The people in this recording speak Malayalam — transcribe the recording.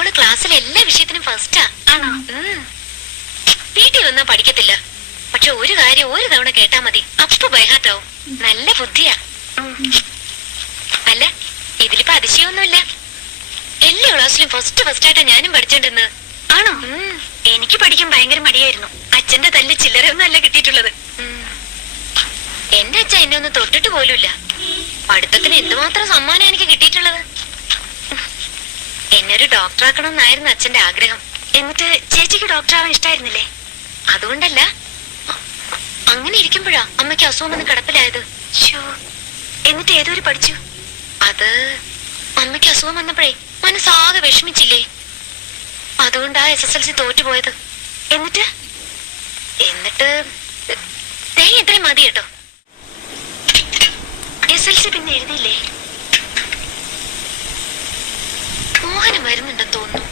ക്ലാസ്സിലെ എല്ലാ വിഷയത്തിനും ഫസ്റ്റാ ആണോ? വീട്ടിൽ വന്നാ പഠിക്കത്തില്ല. പക്ഷെ ഒരു കാര്യം ഒരു തവണ കേട്ടാ മതി. അപ്പൊ ബൈഹാട്ടാവും നല്ല ബുദ്ധിയാ. അല്ല ഇതിലിപ്പോ അതിശയൊന്നുമില്ല എല്ലാ ക്ലാസ്സിലും ഫസ്റ്റ് ഫസ്റ്റ് ആയിട്ടാ ഞാനും പഠിച്ചോണ്ടിരുന്നത്. ആണോ? എനിക്ക് പഠിക്കാൻ ഭയങ്കര മടിയായിരുന്നു. അച്ഛന്റെ തല്ല് ചില്ലറയൊന്നും അല്ല കിട്ടിയിട്ടുള്ളത്. എന്റെ അച്ഛൻ എന്നെ ഒന്ന് തൊട്ടിട്ട് പോലുമില്ല. പഠിത്തത്തിന് എന്തുമാത്രം സമ്മാനം എനിക്ക് കിട്ടിയിട്ടുള്ളത്? എന്നായിരുന്നു അച്ഛന്റെ ആഗ്രഹം. എന്നിട്ട് ചേച്ചിക്ക് ഡോക്ടർ ആവാൻ ഇഷ്ടായിരുന്നില്ലേ? അതുകൊണ്ടല്ല. അങ്ങനെ ഇരിക്കുമ്പോഴാ അമ്മയ്ക്ക് അസുഖം വന്ന് കിടപ്പിലായത്. എന്നിട്ട് ഏതൊരു പഠിച്ചു. അത് അമ്മയ്ക്ക് അസുഖം വന്നപ്പോഴേ മനസ്സാകെ വിഷമിച്ചില്ലേ? അതുകൊണ്ടാ എസ് എസ് എൽ സി തോറ്റുപോയത്. എന്നിട്ട്? എന്നിട്ട് തേ ഇത്രയും മതി കേട്ടോ എസ് എൽ സി പിന്നെ എഴുതിയില്ലേ? വരുന്നുണ്ടെന്ന് തോന്നുന്നു